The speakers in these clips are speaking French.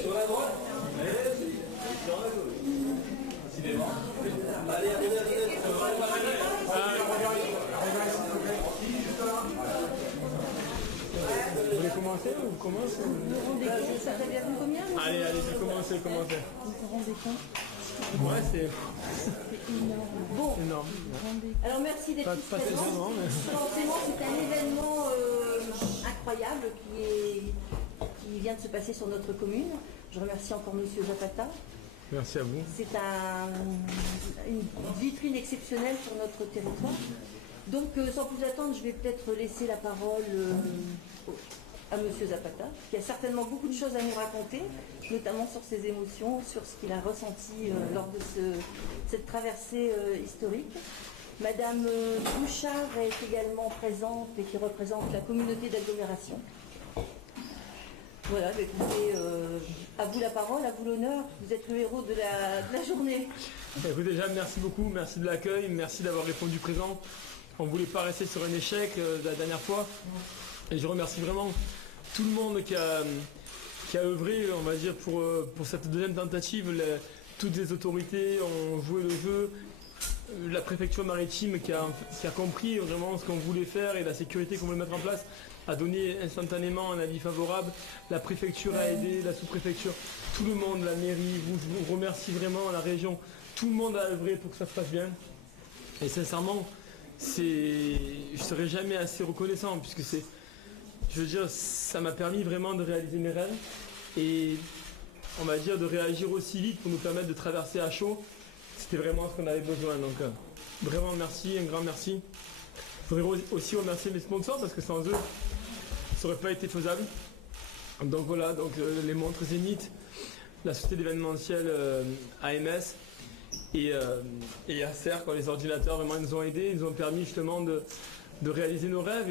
Sur la droite. Vous voulez commencer ou on commence Ça t'a bien vu combien? Allez, commencez. Vous vous rendez compte? Ouais, c'est C'est énorme. Bon, énorme. alors merci d'être tous Pas très présents. gênant, mais... Forcément, c'est un événement incroyable qui vient de se passer sur notre commune. Je remercie encore Monsieur Zapata. Merci à vous. C'est une vitrine exceptionnelle sur notre territoire. Donc, sans plus attendre, je vais peut-être laisser la parole à Monsieur Zapata, qui a certainement beaucoup de choses à nous raconter, notamment sur ses émotions, sur ce qu'il a ressenti lors de cette traversée historique. Madame Bouchard est également présente et qui représente la communauté d'agglomération. Voilà, écoutez, à vous la parole, à vous l'honneur, vous êtes le héros de la journée. Écoutez, déjà, merci beaucoup, merci de l'accueil, merci d'avoir répondu présent. On ne voulait pas rester sur un échec la dernière fois. Et je remercie vraiment tout le monde qui a œuvré, on va dire, pour cette deuxième tentative. Toutes les autorités ont joué le jeu. La préfecture maritime qui a compris vraiment ce qu'on voulait faire et la sécurité qu'on voulait mettre en place a donné instantanément un avis favorable. La préfecture a aidé, la sous-préfecture, tout le monde, la mairie, je vous remercie vraiment, la région. Tout le monde a œuvré pour que ça se passe bien. Et sincèrement, je ne serai jamais assez reconnaissant puisque je veux dire, ça m'a permis vraiment de réaliser mes rêves et on va dire de réagir aussi vite pour nous permettre de traverser à chaud. C'était vraiment ce qu'on avait besoin. Donc vraiment merci, un grand merci. Je voudrais aussi remercier mes sponsors parce que sans eux, ça n'aurait pas été faisable. Donc voilà, les montres Zénith, la société d'événementiel AMS et Acer, les ordinateurs, vraiment ils nous ont aidés, ils nous ont permis justement de réaliser nos rêves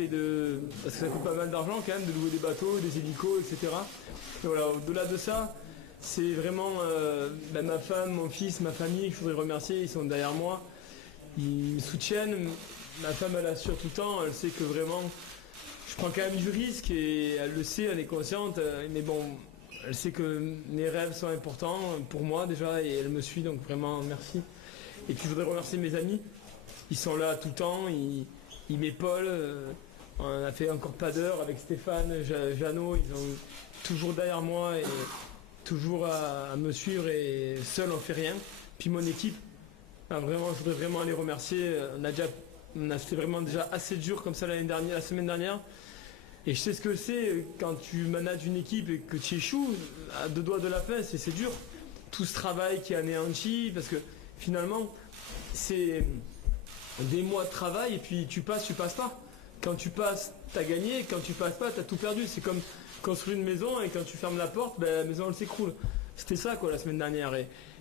parce que ça coûte pas mal d'argent quand même de louer des bateaux, des hélicos, etc. Et voilà, au-delà de ça, c'est vraiment ma femme, mon fils, ma famille que je voudrais remercier, ils sont derrière moi, ils me soutiennent. Ma femme elle assure tout le temps, elle sait que vraiment je prends quand même du risque et elle le sait, elle est consciente, mais bon, elle sait que mes rêves sont importants pour moi déjà et elle me suit, donc vraiment merci. Et puis je voudrais remercier mes amis, ils sont là tout le temps, ils m'épaulent, on a fait encore pas d'heure avec Stéphane, Jeannot, ils sont toujours derrière moi et toujours à me suivre et seul on fait rien. Puis mon équipe, vraiment, je voudrais vraiment les remercier, c'était vraiment déjà assez dur comme ça la semaine dernière. Et je sais ce que c'est quand tu manages une équipe et que tu échoues à deux doigts de la fin, c'est dur. Tout ce travail qui est anéanti, parce que finalement, c'est des mois de travail et puis tu passes pas. Quand tu passes, t'as gagné, quand tu passes pas, t'as tout perdu. C'est comme construire une maison et quand tu fermes la porte, la maison elle s'écroule. C'était ça la semaine dernière.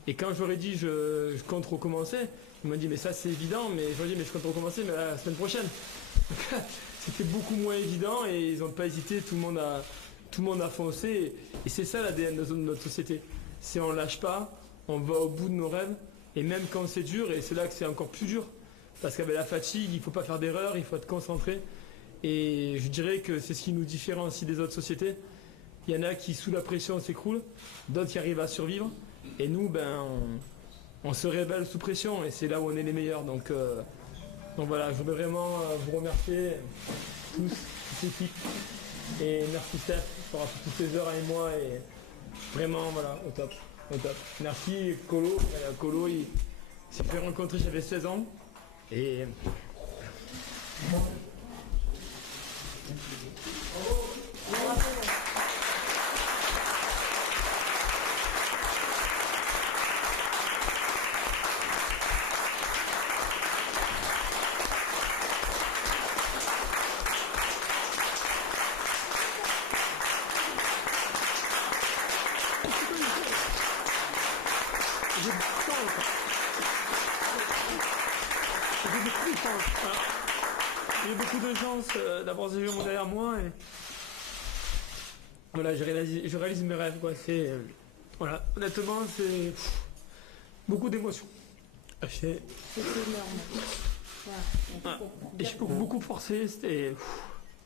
Et quand j'aurais dit je compte recommencer, ils m'ont dit mais ça c'est évident, mais j'aurais dit mais je compte recommencer mais la semaine prochaine. Donc, c'était beaucoup moins évident et ils n'ont pas hésité, tout le monde a foncé et c'est ça l'ADN de notre société. C'est on lâche pas, on va au bout de nos rêves et même quand c'est dur, et c'est là que c'est encore plus dur, parce qu'avec la fatigue, il ne faut pas faire d'erreur, il faut être concentré et je dirais que c'est ce qui nous différencie des autres sociétés. Il y en a qui sous la pression s'écroulent, d'autres qui arrivent à survivre et nous on se révèle sous pression et c'est là où on est les meilleurs. Donc voilà, je voudrais vraiment vous remercier tous, toute l'équipe. Et merci Steph pour toutes ces heures avec moi et vraiment voilà, au top. Merci Colo. Colo, il s'est fait rencontrer, j'avais 16 ans. Et chance. J'ai beaucoup de chance. Voilà. J'ai beaucoup de chance d'avoir ces gens derrière moi. Et... Voilà, je réalise mes rêves, quoi. C'est, voilà, honnêtement, c'est beaucoup d'émotions. C'est énorme. Voilà. Et j'ai beaucoup forcé, c'était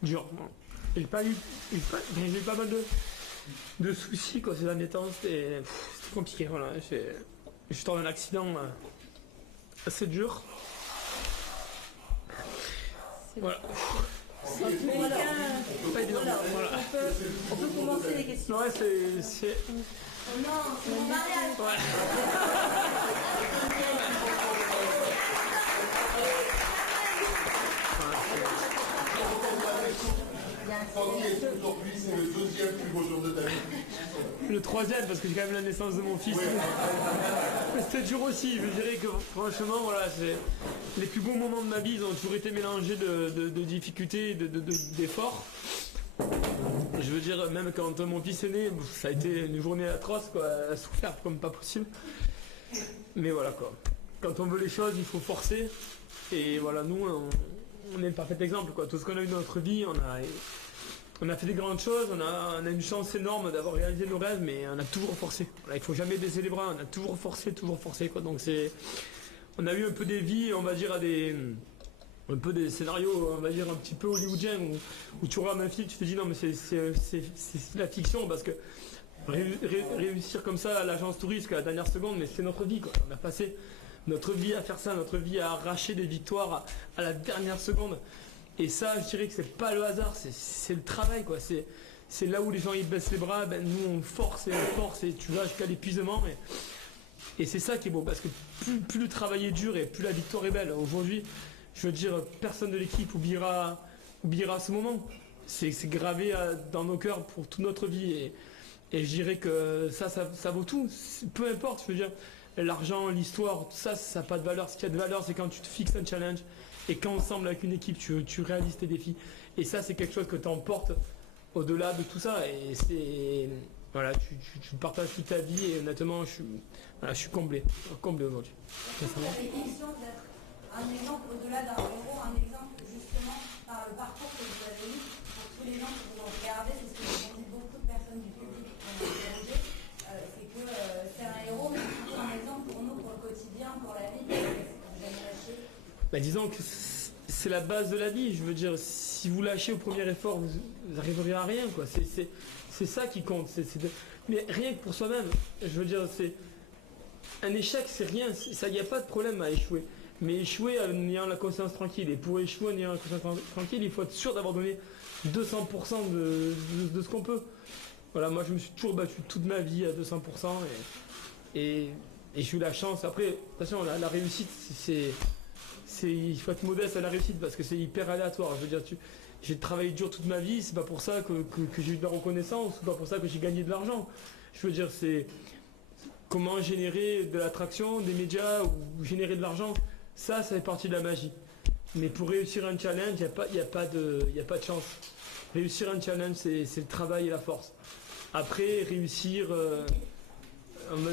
dur. J'ai pas mal de soucis quoi, ces derniers temps, c'était compliqué. Voilà. Je suis dans un accident assez dur. Voilà. Pas évident. Voilà. On peut commencer les questions. Ouais, c'est... Non, c'est mon mariage. Ouais. Aujourd'hui, c'est le deuxième plus beau jour de ta vie. Le troisième, parce que j'ai quand même la naissance de mon fils. Mais c'était dur aussi. Je dirais que franchement, voilà, c'est les plus beaux moments de ma vie, ils ont toujours été mélangés de difficultés et d'efforts. Je veux dire, même quand mon fils est né, ça a été une journée atroce, quoi, à souffrir comme pas possible. Mais voilà, quoi. Quand on veut les choses, il faut forcer. Et voilà, nous, on est le parfait exemple, quoi. Tout ce qu'on a eu dans notre vie, on a fait des grandes choses, on a une chance énorme d'avoir réalisé nos rêves, mais on a toujours forcé. Voilà, il faut jamais baisser les bras, on a toujours forcé, quoi. Donc on a eu un peu des vies, on va dire, un peu des scénarios, on va dire, un petit peu hollywoodiens, où tu regardes un film, tu te dis non, mais c'est la fiction, parce que réussir comme ça à l'agence touriste à la dernière seconde, mais c'est notre vie, quoi. On a passé notre vie à faire ça, notre vie à arracher des victoires à la dernière seconde. Et ça, je dirais que c'est pas le hasard, c'est le travail, quoi. C'est là où les gens ils baissent les bras, ben, nous on force et tu vas jusqu'à l'épuisement. Et c'est ça qui est beau, parce que plus le travail est dur et plus la victoire est belle. Aujourd'hui, je veux dire, personne de l'équipe oubliera ce moment. C'est gravé dans nos cœurs pour toute notre vie. Et je dirais que ça vaut tout. Peu importe, je veux dire, l'argent, l'histoire, tout ça, ça n'a pas de valeur. Ce qui a de valeur, c'est quand tu te fixes un challenge. Et quand ensemble avec une équipe, tu réalises tes défis. Et ça, c'est quelque chose que tu emportes au-delà de tout ça. Et c'est... Voilà, tu partages toute ta vie et honnêtement, je suis comblé aujourd'hui. Est-ce que vous avez question d'être un exemple au-delà d'un héros, un exemple justement par le parcours que vous avez eu pour tous les gens qui vous ont regardé, c'est ce que m'ont dit beaucoup de personnes du public qui ont interrogé, c'est que c'est un héros, mais c'est plutôt un exemple pour nous, pour le quotidien, pour la vie, c'est que vous jamais lâché. Bah, disons que c'est la base de la vie. Je veux dire, si vous lâchez au premier effort, vous n'arriverez à rien, quoi. C'est ça qui compte. Mais rien que pour soi-même. Je veux dire, un échec, c'est rien. Il n'y a pas de problème à échouer. Mais échouer en ayant la conscience tranquille. Et pour échouer en ayant la conscience tranquille, il faut être sûr d'avoir donné 200% de ce qu'on peut. Voilà, moi je me suis toujours battu toute ma vie à 200%. Et j'ai eu la chance. Après, attention, la réussite, il faut être modeste à la réussite parce que c'est hyper aléatoire. Je veux dire, j'ai travaillé dur toute ma vie, c'est pas pour ça que j'ai eu de la reconnaissance, c'est pas pour ça que j'ai gagné de l'argent. Je veux dire, c'est comment générer de l'attraction, des médias ou générer de l'argent. Ça fait partie de la magie. Mais pour réussir un challenge, il n'y a pas de chance. Réussir un challenge, c'est le travail et la force. Après, réussir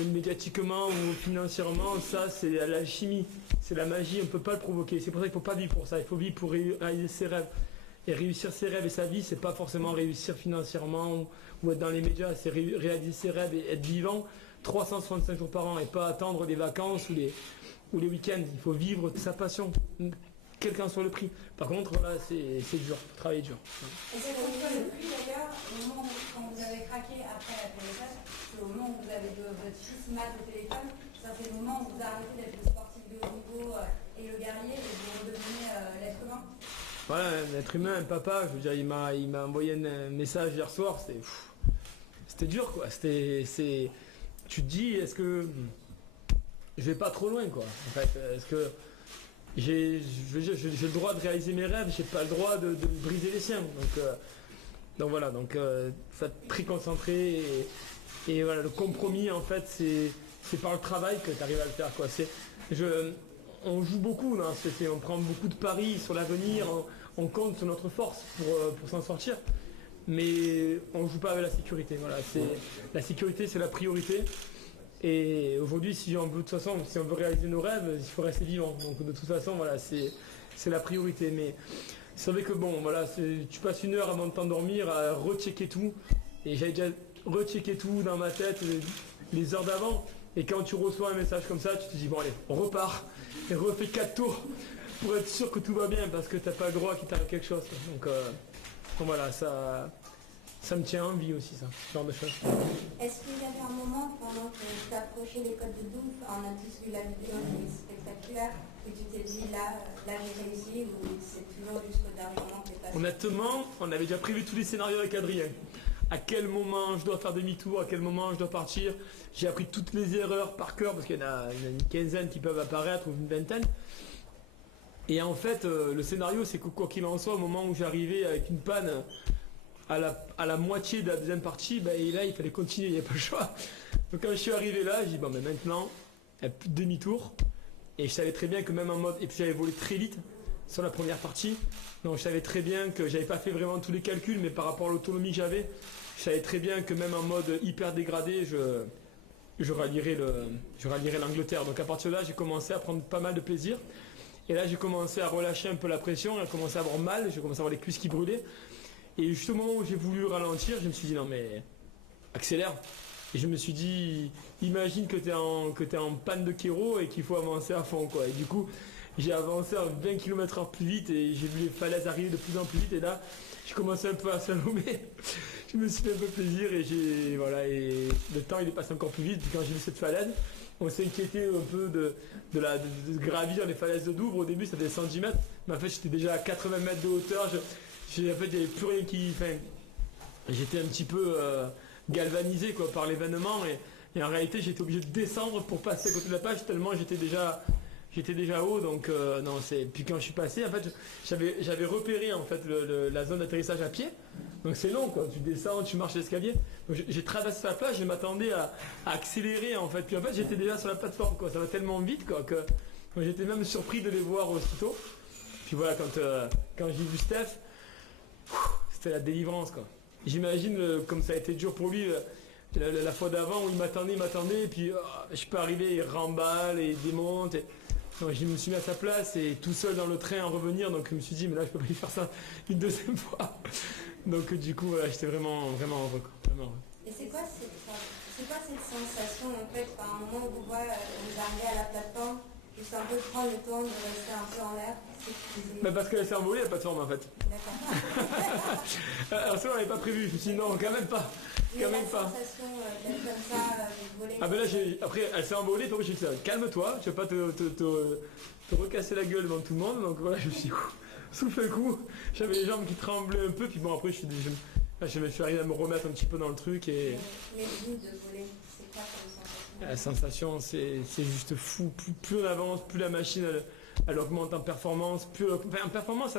médiatiquement ou financièrement, ça c'est l'alchimie, c'est la magie, on ne peut pas le provoquer. C'est pour ça qu'il ne faut pas vivre pour ça, il faut vivre pour réaliser ses rêves. Et réussir ses rêves et sa vie, c'est pas forcément réussir financièrement ou être dans les médias, c'est réaliser ses rêves et être vivant 365 jours par an et pas attendre les vacances ou les week-ends. Il faut vivre sa passion, quel qu'en soit le prix. Par contre, voilà, c'est dur, travailler dur. Et c'est pour ça le prix d'ailleurs, au moment où quand vous avez craqué après la téléphone, c'est au moment où vous avez votre fils Matt au téléphone, ça c'est le moment où vous arrêtez d'être le sportif de haut niveau et le guerrier et vous redevenez l'être humain. Voilà, l'être humain, un papa, je veux dire, il m'a envoyé un message hier soir, c'était dur quoi, tu te dis, est-ce que je vais pas trop loin quoi, en fait, est-ce que j'ai le droit de réaliser mes rêves, j'ai pas le droit de briser les siens, donc voilà, faut être très concentré et voilà, le compromis en fait c'est par le travail que tu arrives à le faire quoi, on joue beaucoup là, on prend beaucoup de paris sur l'avenir, on compte sur notre force pour s'en sortir, mais on ne joue pas avec la sécurité. Voilà, la sécurité c'est la priorité Et aujourd'hui, si on veut, de toute façon, si on veut réaliser nos rêves, il faut rester vivant. Donc de toute façon, voilà, c'est la priorité. Mais c'est vrai que bon, voilà, tu passes 1 heure avant de t'endormir à rechecker tout. Et j'avais déjà rechecké tout dans ma tête les heures d'avant. Et quand tu reçois un message comme ça, tu te dis bon allez, on repart et refais 4 tours pour être sûr que tout va bien parce que t'as pas le droit qu'il t'arrive quelque chose. Donc voilà, ça me tient en vie aussi, ça, ce genre de choses. Est-ce qu'il y avait un moment pendant que tu approchais les codes de Douf, on a tous vu la vidéo qui est spectaculaire, où tu t'es dit là j'ai réussi, ou c'est toujours jusqu'au dernier moment que tu es passé? Honnêtement, on avait déjà prévu tous les scénarios avec Adrien. À quel moment je dois faire demi-tour, à quel moment je dois partir. J'ai appris toutes les erreurs par cœur parce qu'il y en a une quinzaine qui peuvent apparaître ou une vingtaine. Et en fait, le scénario, c'est que quoi qu'il en soit, au moment où j'arrivais avec une panne à la moitié de la deuxième partie, et là, il fallait continuer, il n'y avait pas le choix. Donc quand je suis arrivé là, j'ai dit, bon, mais maintenant, il n'y a plus de demi-tour. Et je savais très bien que même en mode... Et puis j'avais volé très vite sur la première partie. Donc je savais très bien que j'avais pas fait vraiment tous les calculs, mais par rapport à l'autonomie que j'avais, je savais très bien que même en mode hyper dégradé, je rallierais l'Angleterre. Donc à partir de là, j'ai commencé à prendre pas mal de plaisir. Et là, j'ai commencé à relâcher un peu la pression, j'ai commencé à avoir mal, j'ai commencé à avoir les cuisses qui brûlaient. Et juste au moment où j'ai voulu ralentir, je me suis dit non mais accélère. Et je me suis dit, imagine que t'es en panne de kéro et qu'il faut avancer à fond quoi. Et du coup, j'ai avancé à 20 km/h plus vite et j'ai vu les falaises arriver de plus en plus vite. Et là, j'ai commencé un peu à slalomer. Je me suis fait un peu plaisir et et le temps il est passé encore plus vite. Puis quand j'ai vu cette falaise, on s'est inquiété un peu de gravir les falaises de Douvres. Au début, ça faisait 110 mètres. Mais en fait, j'étais déjà à 80 mètres de hauteur. En fait, il n'y avait plus rien qui... Enfin, j'étais un petit peu galvanisé quoi, par l'événement. Et en réalité, j'étais obligé de descendre pour passer à côté de la page tellement j'étais déjà haut. Donc, non, Puis quand je suis passé, en fait, j'avais repéré en fait, la zone d'atterrissage à pied. Donc c'est long, quoi. Tu descends, tu marches l'escalier. J'ai traversé la plage, je m'attendais à accélérer en fait. Puis en fait, j'étais déjà sur la plateforme, quoi. Ça va tellement vite, quoi, que j'étais même surpris de les voir aussitôt. Puis voilà, quand j'ai vu Steph, c'était la délivrance, quoi. J'imagine comme ça a été dur pour lui la fois d'avant où il m'attendait, et puis je peux arriver, il remballe et il démonte. Donc, je me suis mis à sa place et tout seul dans le train en revenir, donc je me suis dit mais là je peux pas lui faire ça une deuxième fois. Donc du coup j'étais vraiment heureux, quoi. Vraiment heureux. Et c'est quoi cette sensation en fait, à un moment où vous voyez vous arrivez à la plateforme, juste un peu prendre le temps de rester un peu en l'air? Parce qu'elle s'est envolée la plateforme en fait. D'accord. Alors ça on n'avait pas prévu, je me suis dit non quand même pas. Mais la sensation d'être comme ça, de voler. Ah ben là après elle s'est envolée, donc j'ai dit calme-toi, je vais pas te recasser la gueule devant tout le monde, donc voilà je me suis dit souffle un coup, j'avais les jambes qui tremblaient un peu, puis bon après je me suis arrivé à me remettre un petit peu dans le truc et... Mais vous de voler, c'est quoi comme sensation? La sensation c'est juste fou, plus on avance, plus la machine elle augmente en performance, en performance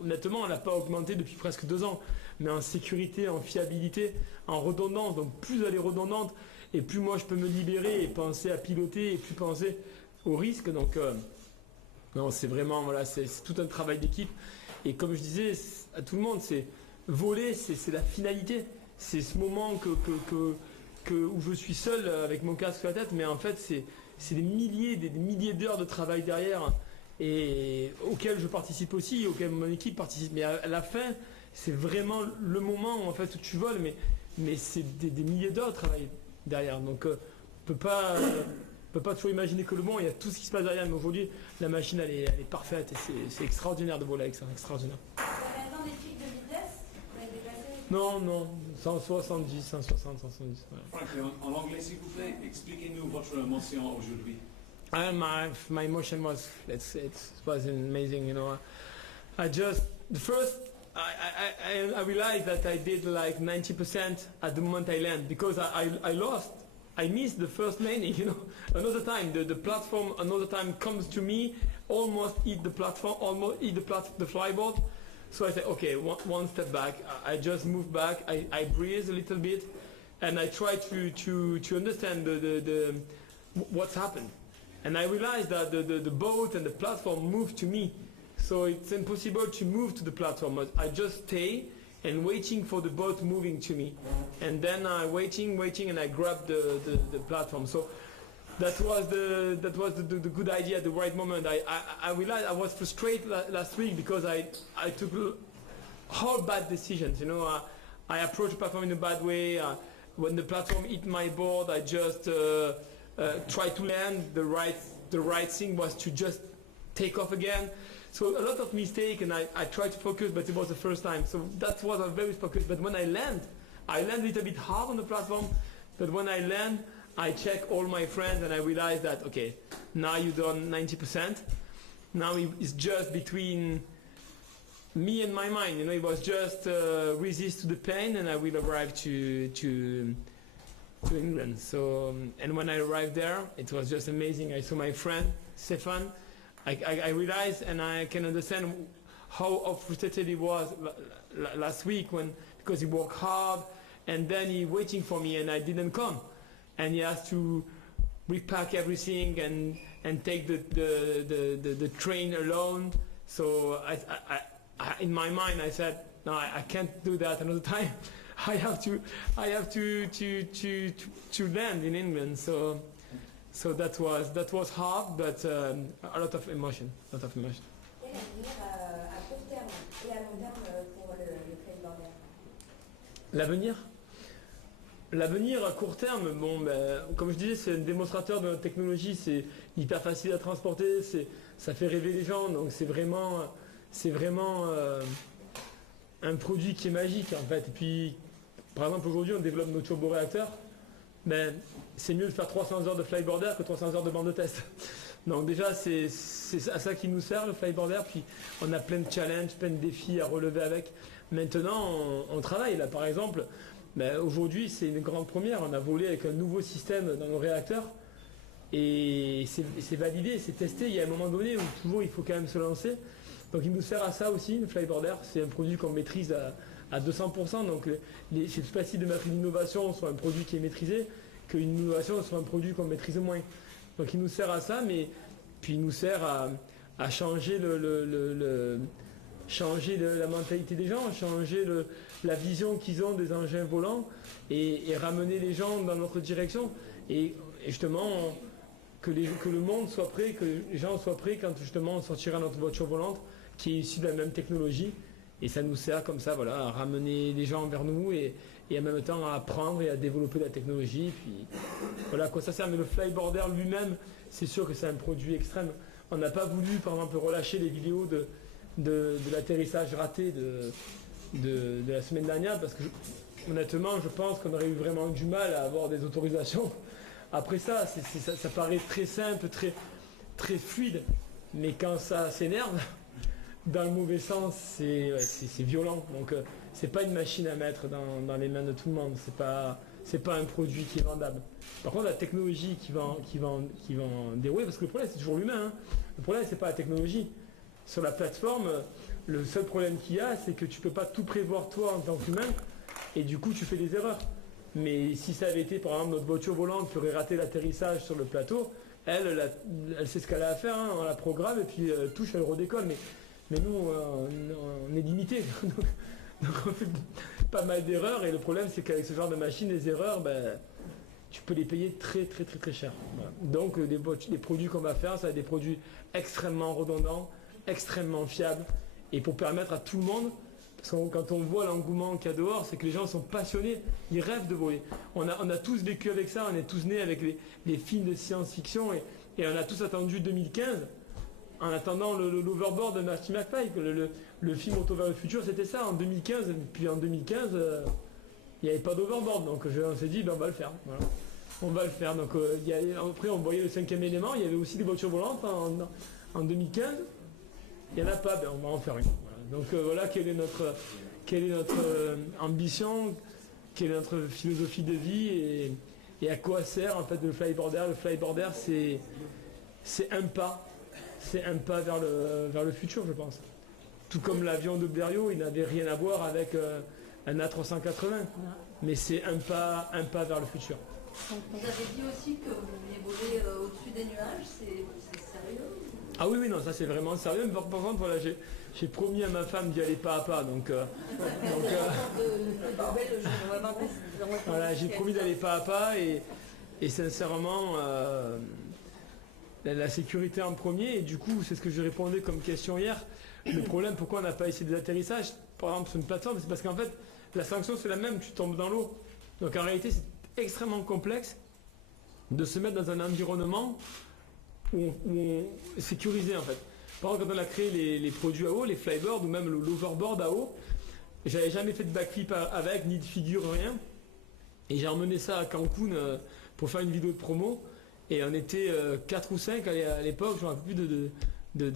honnêtement elle n'a pas augmenté depuis presque 2 ans, mais en sécurité, en fiabilité, en redondance, donc plus elle est redondante et plus moi je peux me libérer et penser à piloter et plus penser au risque, donc non c'est vraiment c'est tout un travail d'équipe et comme je disais à tout le monde, c'est voler, c'est la finalité, c'est ce moment où je suis seul avec mon casque sur la tête, mais en fait c'est des milliers d'heures de travail derrière et auxquelles je participe aussi, auxquelles mon équipe participe. Mais à la fin, c'est vraiment le moment en fait où tu voles, mais c'est des milliers d'heures de travail derrière. Donc on peut pas toujours imaginer que le bon, il y a tout ce qui se passe derrière. Mais aujourd'hui, la machine elle est parfaite et c'est extraordinaire de voler avec ça, extraordinaire. Vous avez un temps des pics de vitesse? Vous avez dépassé? Non, 170, 160, 170. Ouais. Frank, en anglais s'il vous plaît, expliquez-nous votre émotion aujourd'hui. My emotion was it was amazing, you know. I realized that I did like 90% at the moment I land because I missed the first landing, you know. Another time the platform comes to me, almost hit the platform, almost hit the flyboard. So I said, okay, one step back. I just moved back. I breathe a little bit, and I try to understand what's happened. And I realized that the boat and the platform moved to me. So it's impossible to move to the platform. I just stay and waiting for the boat moving to me. And then I waiting, and I grabbed the platform. So that was the good idea at the right moment. I realized I was frustrated last week because I took all bad decisions. You know, I approached the platform in a bad way. When the platform hit my board, I just tried to land. The right thing was to just take off again. So a lot of mistake, and I tried to focus, but it was the first time. So that was a very focused. But when I land a little bit hard on the platform. But when I land, I check all my friends, and I realize that okay, now you've done 90%. Now it's just between me and my mind. You know, it was just resist to the pain, and I will arrive to England. So and when I arrived there, it was just amazing. I saw my friend Stefan. I realized, and I can understand how frustrated he was last week because he worked hard, and then he waiting for me, and I didn't come, and he has to repack everything and take the train alone. So I in my mind I said, no, I can't do that another time. I have to land in England. So that was hard, but a lot of emotion. Quel avenir à court terme et à long terme pour le Flyborders? L'avenir à court terme, bon, comme je disais, c'est un démonstrateur de notre technologie. C'est hyper facile à transporter, ça fait rêver les gens. Donc c'est vraiment un produit qui est magique en fait. Et puis, par exemple, aujourd'hui, on développe nos turboréacteurs. Mais c'est mieux de faire 300 heures de Flyborder que 300 heures de bande de test. Donc déjà, c'est à ça qui nous sert le Flyborder. Puis on a plein de challenges, plein de défis à relever avec. Maintenant, on travaille. Là, par exemple, aujourd'hui, c'est une grande première. On a volé avec un nouveau système dans nos réacteurs. Et c'est validé, c'est testé. Il y a un moment donné où toujours il faut quand même se lancer. Donc il nous sert à ça aussi, le Flyborder. C'est un produit qu'on maîtrise à 200%, donc c'est plus facile de mettre une innovation sur un produit qui est maîtrisé qu'une innovation sur un produit qu'on maîtrise moins. Donc il nous sert à ça, mais puis il nous sert à changer changer la mentalité des gens, changer la vision qu'ils ont des engins volants et ramener les gens dans notre direction et justement que le monde soit prêt, que les gens soient prêts quand justement on sortira notre voiture volante qui est issue de la même technologie. Et ça nous sert comme ça, voilà, à ramener les gens vers nous et en même temps à apprendre et à développer la technologie. Puis voilà à quoi ça sert. Mais le Flyborder lui-même, c'est sûr que c'est un produit extrême. On n'a pas voulu, par exemple, relâcher les vidéos de l'atterrissage raté de la semaine dernière parce que honnêtement, je pense qu'on aurait eu vraiment du mal à avoir des autorisations. Après ça, ça paraît très simple, très, très fluide. Mais quand ça s'énerve, dans le mauvais sens, c'est violent. Donc c'est pas une machine à mettre dans les mains de tout le monde. C'est pas un produit qui est vendable. Par contre, la technologie qui va en dérouler, parce que le problème c'est toujours l'humain. Hein. Le problème c'est pas la technologie. Sur la plateforme, le seul problème qu'il y a, c'est que tu peux pas tout prévoir toi en tant qu'humain, et du coup tu fais des erreurs. Mais si ça avait été par exemple notre voiture volante qui aurait raté l'atterrissage sur le plateau, elle sait ce qu'elle a à faire, hein, on la programme et puis touche, elle redécolle. Mais nous, on est limité, donc on fait pas mal d'erreurs et le problème c'est qu'avec ce genre de machine, les erreurs, tu peux les payer très très très très cher. Voilà. Donc les produits qu'on va faire, ça va être des produits extrêmement redondants, extrêmement fiables et pour permettre à tout le monde, parce que quand on voit l'engouement qu'il y a dehors, c'est que les gens sont passionnés, ils rêvent de voler. On a tous vécu avec ça, on est tous nés avec les films de science-fiction et on a tous attendu 2015. En attendant l'overboard de Marty McFly, le film Retour vers le futur, c'était ça en 2015. Puis en 2015, il n'y avait pas d'overboard, donc on s'est dit, on va le faire. Voilà. On va le faire. Donc après, on voyait le 5e élément. Il y avait aussi des voitures volantes en 2015. Il n'y en a pas, on va en faire une. Voilà. Donc voilà quelle est notre ambition, quelle est notre philosophie de vie et à quoi sert en fait le Flyborder. Le Flyborder, c'est un pas. C'est un pas vers le futur, je pense. Tout comme l'avion de Blériot, il n'avait rien à voir avec un A380. Mais c'est un pas vers le futur. Vous avez dit aussi que vous vouliez voler au-dessus des nuages, c'est sérieux? Ah oui, non, ça c'est vraiment sérieux. Mais par contre, voilà, j'ai promis à ma femme d'y aller pas à pas. Voilà, j'ai promis d'aller pas à pas et sincèrement, la sécurité en premier. Et du coup, c'est ce que je répondais comme question hier. Le problème, pourquoi on n'a pas essayé des atterrissages, par exemple sur une plateforme, c'est parce qu'en fait, la sanction c'est la même, tu tombes dans l'eau. Donc en réalité, c'est extrêmement complexe de se mettre dans un environnement où on sécurisé en fait. Par exemple, quand on a créé les produits à eau, les flyboards ou même l'overboard à eau, j'avais jamais fait de backflip avec, ni de figure, rien. Et j'ai emmené ça à Cancun pour faire une vidéo de promo. Et on était 4 ou 5 à l'époque, je ne me rappelle plus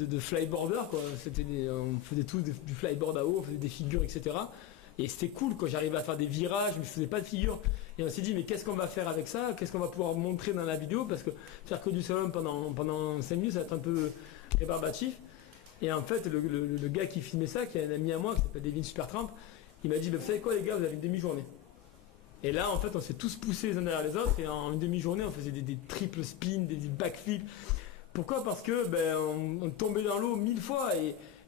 de flyboarders, quoi. On faisait tous du flyboard à eau, on faisait des figures, etc. Et c'était cool, quoi. J'arrivais à faire des virages, mais je ne faisais pas de figures. Et on s'est dit, mais qu'est-ce qu'on va faire avec ça? Qu'est-ce qu'on va pouvoir montrer dans la vidéo? Parce que faire que du slalom pendant 5 minutes, ça va être un peu rébarbatif. Et en fait, le gars qui filmait ça, qui est un ami à moi, qui s'appelle Devin Supertramp, il m'a dit, vous savez quoi les gars, vous avez une demi-journée. Et là, en fait, on s'est tous poussés les uns derrière les autres, et en une demi-journée, on faisait des triples spins, des backflips. Pourquoi? Parce que on tombait dans l'eau 1000 fois,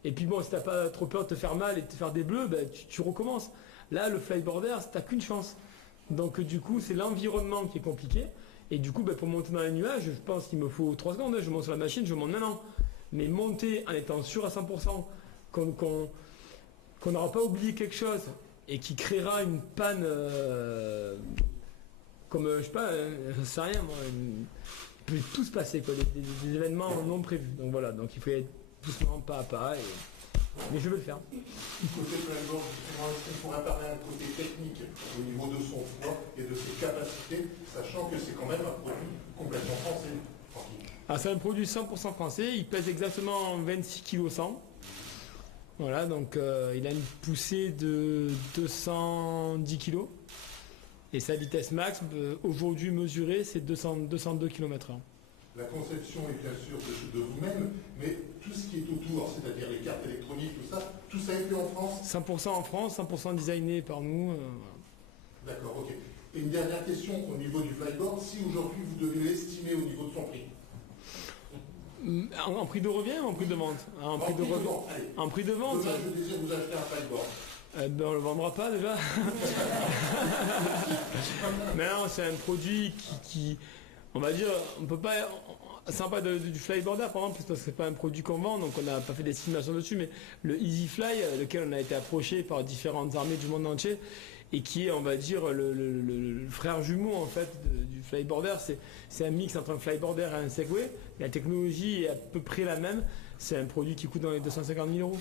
et puis bon, si t'as pas trop peur de te faire mal et de te faire des bleus, tu recommences. Là, le flyboarder, t'as qu'une chance. Donc du coup, c'est l'environnement qui est compliqué. Et du coup, pour monter dans les nuages, je pense qu'il me faut 3 secondes. Je monte sur la machine, je monte maintenant. Mais monter en étant sûr à 100% qu'on n'aura pas oublié quelque chose et qui créera une panne comme, je sais pas, je sais rien, moi, il peut tout se passer, quoi, des événements non prévus. Donc voilà, donc il faut y être doucement, pas à pas. Mais je veux le faire. Côté flyboard, justement, est-ce qu'on pourrait parler un côté technique au niveau de son poids et de ses capacités, sachant que c'est quand même un produit complètement français. Ah, c'est un produit 100% français, il pèse exactement 26 kg 100. Voilà, donc il a une poussée de 210 kg. Et sa vitesse max, aujourd'hui mesurée, c'est 202 km/h. La conception est bien sûr de vous-même, mais tout ce qui est autour, c'est-à-dire les cartes électroniques, tout ça est fait en France? 100% en France, 100% designé par nous. D'accord, ok. Et une dernière question au niveau du flyboard, si aujourd'hui vous devez l'estimer au niveau de son prix? En prix de revient ou en prix de vente? En prix de vente. En prix de vente. Demain, je désire vous acheter un flyboard. On le vendra pas déjà. Mais non, c'est un produit qui, on va dire, on peut pas, sympa du flyboarder par exemple, parce que c'est pas un produit qu'on vend, donc on n'a pas fait d'estimation dessus, mais le EasyFly, lequel on a été approché par différentes armées du monde entier, et qui est, on va dire, le frère jumeau en fait du flyboarder. C'est un mix entre un flyboarder et un Segway. La technologie est à peu près la même. C'est un produit qui coûte dans les 250 000 euros.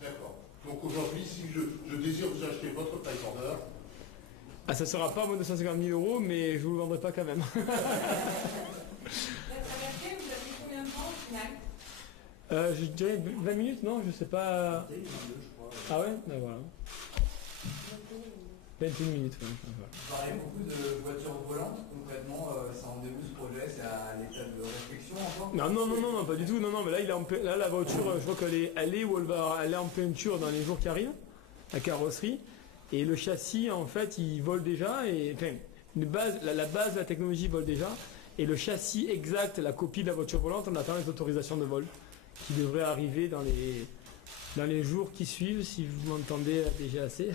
D'accord. Donc aujourd'hui, si je désire vous acheter votre flyboarder, ah, ça ne sera pas moins de 250 000 euros, mais je ne vous le vendrai pas quand même. Vous avez mis combien de temps au final? Je dirais 20 minutes, non? Je sais pas. Ah ouais? Ben voilà. 21 minutes. Ouais. Vous parlez beaucoup de voitures volantes, concrètement, ça en est où ce projet? C'est à l'état de réflexion encore? Non, pas du tout. Non, mais là, la voiture, je vois qu'elle est allée ou elle va aller en peinture dans les jours qui arrivent, la carrosserie. Et le châssis, en fait, il vole déjà. Et, enfin, la base de la technologie vole déjà. Et le châssis exact, la copie de la voiture volante, on attend les autorisations de vol qui devraient arriver dans les jours qui suivent, si vous m'entendez déjà assez.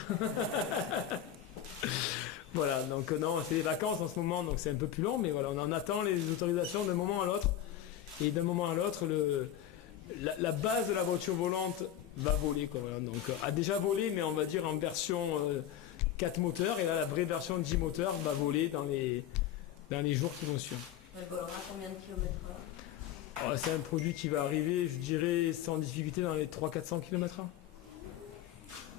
Voilà, donc non, c'est les vacances en ce moment, donc c'est un peu plus long, mais voilà, on en attend les autorisations d'un moment à l'autre. Et d'un moment à l'autre, la base de la voiture volante va voler, quoi. Voilà, donc a déjà volé, mais on va dire en version 4 moteurs, et là la vraie version 10 moteurs va voler dans les jours qui vont suivre. Elle volera combien de kilomètres/heure? C'est un produit qui va arriver, je dirais, sans difficulté dans les 300-400 km/h.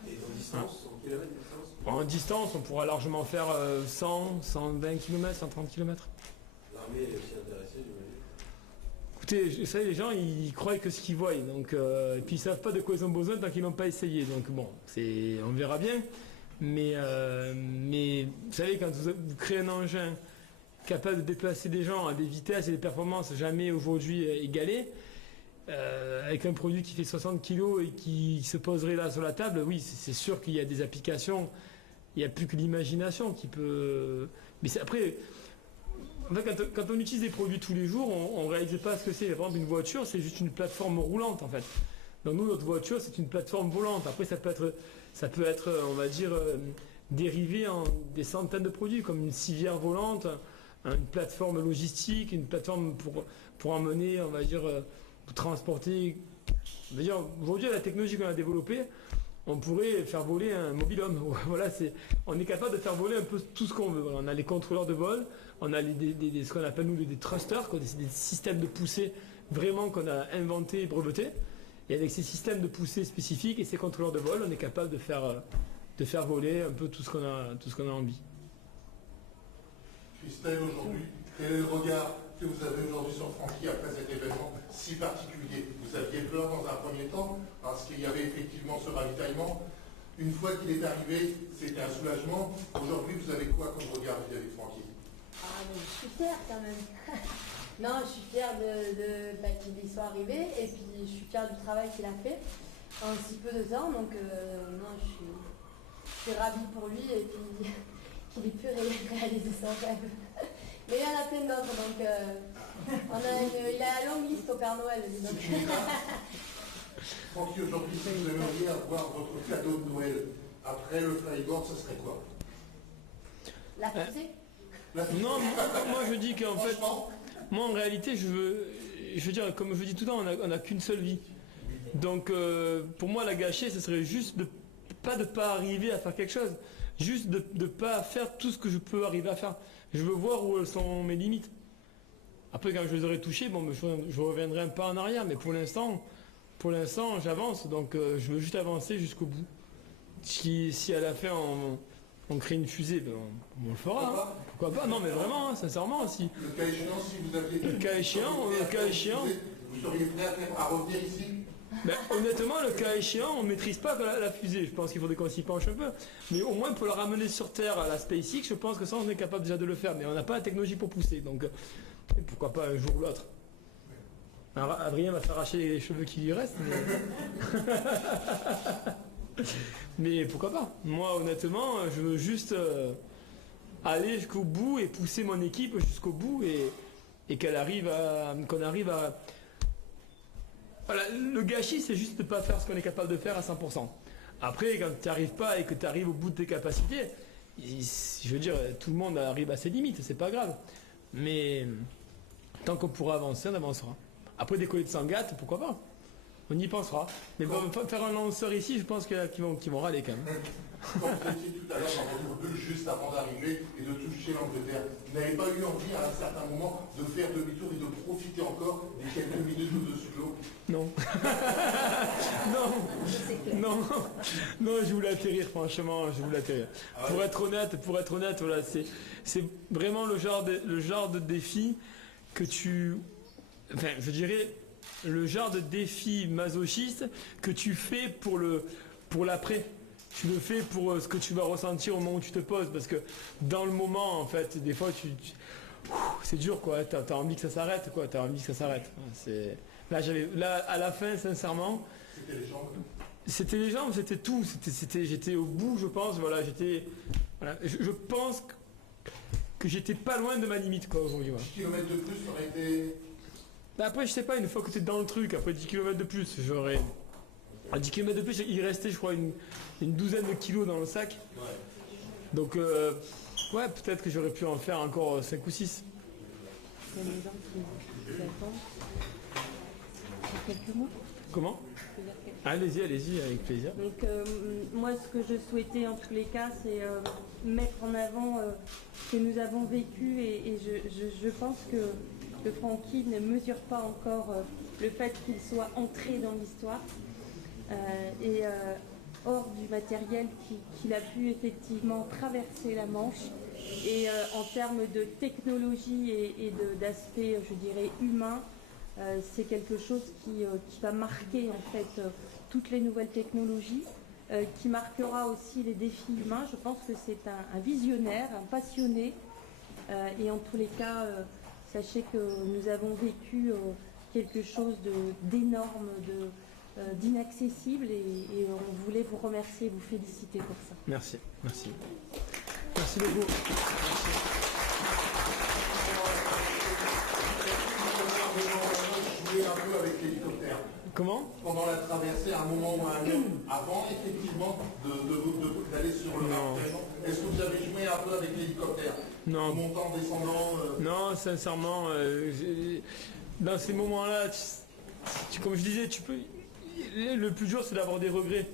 Et en distance, en kilomètres de distance? En distance, on pourra largement faire 100, 120 km, 130 km. L'armée est aussi intéressée, j'imagine. Écoutez, vous savez, les gens, ils croient que ce qu'ils voient, donc, et puis ils savent pas de quoi ils ont besoin tant qu'ils n'ont pas essayé. Donc bon, on verra bien. Mais vous savez, quand vous créez un engin capable de déplacer des gens à des vitesses et des performances jamais aujourd'hui égalées, avec un produit qui fait 60 kg et qui se poserait là sur la table, oui, c'est sûr qu'il y a des applications, il n'y a plus que l'imagination qui peut... Mais après, En fait, quand on utilise des produits tous les jours, on ne réalise pas ce que c'est. Par exemple, une voiture, c'est juste une plateforme roulante, en fait. Donc nous, notre voiture, c'est une plateforme volante. Après, ça peut être, on va dire, dérivé en des centaines de produits, comme une civière volante, une plateforme logistique, une plateforme pour emmener, on va dire, pour transporter. On va dire, aujourd'hui, la technologie qu'on a développée, on pourrait faire voler un mobil-homme. Voilà, on est capable de faire voler un peu tout ce qu'on veut. Voilà, on a les contrôleurs de vol, on a ce qu'on appelle nous des thrusters, des systèmes de poussée vraiment qu'on a inventés et brevetés. Et avec ces systèmes de poussée spécifiques et ces contrôleurs de vol, on est capable de faire voler un peu tout ce qu'on a envie. Christelle, aujourd'hui, quel est le regard que vous avez aujourd'hui sur Francky après cet événement si particulier? Vous aviez peur dans un premier temps, parce qu'il y avait effectivement ce ravitaillement. Une fois qu'il est arrivé, c'était un soulagement. Aujourd'hui, vous avez quoi comme regard vis-à-vis de Francky? Ah, mais je suis fière quand même. Non, je suis fière qu'il y soit arrivé et puis je suis fière du travail qu'il a fait en si peu de temps. Donc, non, je suis ravie pour lui et puis qu'il ait pu réaliser son rêve. Mais il y en a plein d'autres, donc il a la longue liste au Père Noël. Donc. Francky, aujourd'hui, si vous aimeriez avoir votre cadeau de Noël après le flyboard, ce serait quoi? La fusée? Non, moi je dis qu'en fait, moi en réalité, je veux dire, comme je dis tout le temps, on n'a qu'une seule vie. Donc pour moi, la gâcher, ce serait juste de pas arriver à faire quelque chose. Juste de ne pas faire tout ce que je peux arriver à faire. Je veux voir où sont mes limites. Après, quand je les aurai touchées, bon, je reviendrai un pas en arrière. Mais pour l'instant, j'avance. Donc, je veux juste avancer jusqu'au bout. Si à la fin, on crée une fusée, ben, on le fera. Hein. Pourquoi pas? Non, mais vraiment, hein, sincèrement. Si. Le cas échéant, si vous aviez... Le cas échéant... Vous seriez prêt à revenir ici? Ben, honnêtement, le cas échéant, on ne maîtrise pas la fusée. Je pense qu'il faudrait qu'on s'y penche un peu. Mais au moins, pour la ramener sur Terre à la SpaceX, je pense que ça, on est capable déjà de le faire. Mais on n'a pas la technologie pour pousser. Donc, pourquoi pas un jour ou l'autre. Alors, Adrien va s'arracher les cheveux qui lui restent. Mais pourquoi pas? Moi, honnêtement, je veux juste aller jusqu'au bout et pousser mon équipe jusqu'au bout et qu'on arrive à... Voilà, le gâchis, c'est juste de ne pas faire ce qu'on est capable de faire à 100%. Après, quand tu n'y arrives pas et que tu arrives au bout de tes capacités, je veux dire, tout le monde arrive à ses limites, c'est pas grave. Mais tant qu'on pourra avancer, on avancera. Après, décoller de Sangatte, pourquoi pas? On y pensera. Mais bon, faire un lanceur ici, je pense qu'ils vont râler quand même. Quand vous étiez tout à l'heure dans votre bulle juste avant d'arriver et de toucher l'Angleterre, vous n'avez pas eu envie à un certain moment de faire demi-tour et de profiter encore des quelques minutes au-dessus de l'eau? Non. Non, je voulais atterrir, franchement, je voulais atterrir. Pour être honnête, voilà, c'est vraiment le genre de défi que je dirais, le genre de défi masochiste que tu fais pour l'après. Tu le fais pour ce que tu vas ressentir au moment où tu te poses, parce que dans le moment, en fait, des fois, c'est dur, quoi. T'as envie que ça s'arrête, quoi. Là, à la fin, sincèrement, c'était les jambes, c'était tout. J'étais au bout, je pense. Voilà, je pense que j'étais pas loin de ma limite, quoi, aujourd'hui. Voilà. 10 km de plus aurait été... Après, je sais pas, une fois que tu es dans le truc, après 10 km de plus, à 10 km de plus, il restait, je crois, une douzaine de kilos dans le sac. Ouais. Donc, ouais, peut-être que j'aurais pu en faire encore 5 ou 6. Il y a des gens qui attendent. Quelques mots. Comment? Allez-y, avec plaisir. Donc, moi, ce que je souhaitais en tous les cas, c'est mettre en avant ce que nous avons vécu et je pense que Francky ne mesure pas encore le fait qu'il soit entré dans l'histoire et hors du matériel qu'il a pu effectivement traverser la Manche et en termes de technologie et d'aspect, je dirais, humain, c'est quelque chose qui va marquer en fait toutes les nouvelles technologies, qui marquera aussi les défis humains. Je pense que c'est un visionnaire, un passionné et en tous les cas, sachez que nous avons vécu quelque chose d'énorme, d'inaccessible et on voulait vous remercier, vous féliciter pour ça. Merci beaucoup. Merci. peu avec l'hélicoptère? Comment? Pendant la traversée, à un moment ou à un autre, avant effectivement d'aller sur le marteau, est-ce que vous avez joué un peu avec l'hélicoptère? Non. Montant, descendant Non, sincèrement, dans ces moments-là, comme je disais, le plus dur c'est d'avoir des regrets.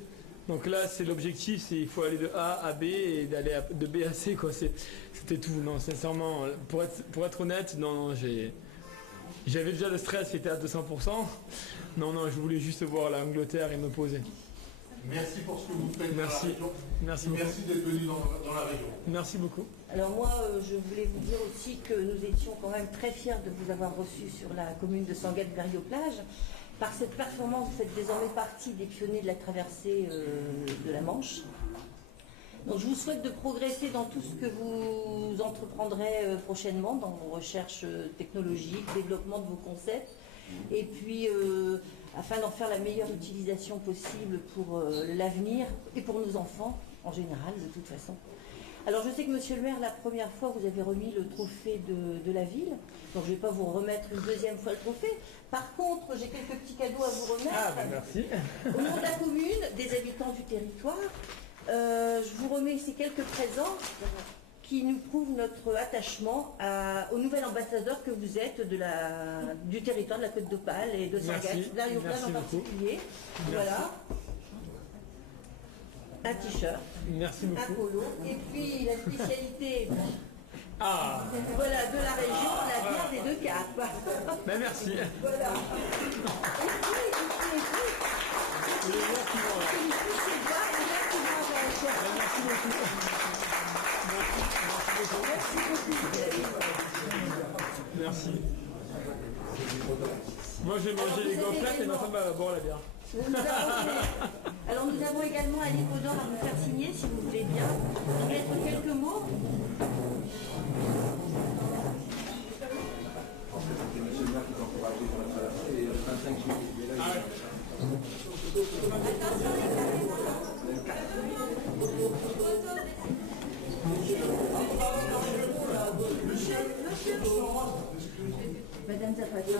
Donc là, c'est l'objectif, il faut aller de A à B et d'aller de B à C, quoi. C'était tout. Non, sincèrement, pour être honnête, non, j'avais déjà le stress qui était à 200%. Non, je voulais juste voir l'Angleterre et me poser. Merci pour ce que vous faites Merci. dans la région. Merci beaucoup. Merci d'être venu dans la région. Merci beaucoup. Alors moi, je voulais vous dire aussi que nous étions quand même très fiers de vous avoir reçu sur la commune de Sangatte-Berry-aux-Plages. Par cette performance, vous faites désormais partie des pionniers de la traversée de la Manche. Donc je vous souhaite de progresser dans tout ce que vous entreprendrez prochainement, dans vos recherches technologiques, développement de vos concepts, et puis afin d'en faire la meilleure utilisation possible pour l'avenir et pour nos enfants en général, de toute façon. Alors je sais que monsieur le maire, la première fois, vous avez remis le trophée de la ville, donc je ne vais pas vous remettre une deuxième fois le trophée. Par contre, j'ai quelques petits cadeaux à vous remettre. Merci. Au nom de la commune, des habitants du territoire, je vous remets ici quelques présents qui nous prouvent notre attachement au nouvel ambassadeur que vous êtes du territoire de la Côte d'Opale et de Sangatte, Berry-aux-Plages en particulier. Voilà. Un t-shirt, Merci un beaucoup. polo, et puis la spécialité Voilà, de la région, la bière des deux Capes. Ben merci. Voilà. Merci. Moi j'ai mangé les goflettes et ma femme va boire la bière. Alors nous avons également un livre d'or à vous faire signer si vous voulez bien. Je vais mettre quelques mots. Madame Zapata,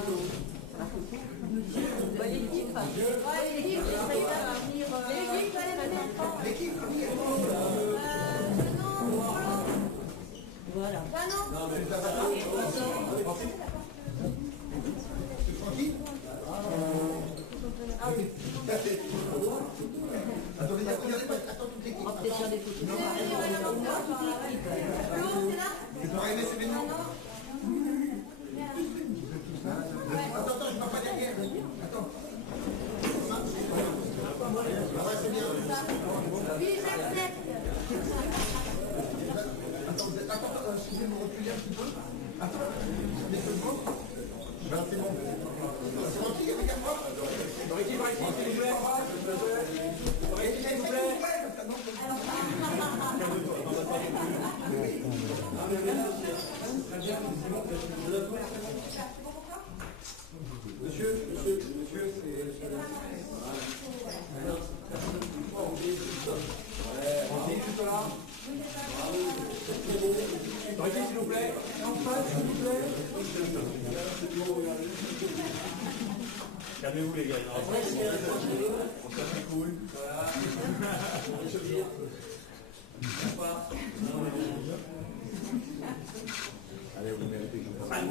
l'équipe, voilà. Sur des photos. Oui, j'accepte. Si vous me reculez un petit peu. Attends, les secondes. Ben, c'est bon. C'est bon, qui regarde moi. S'il vous Monsieur, s'il vous plaît. Calmez-vous les gars. On se casse les couilles. Voilà. Allez, vous méritez que je fasse.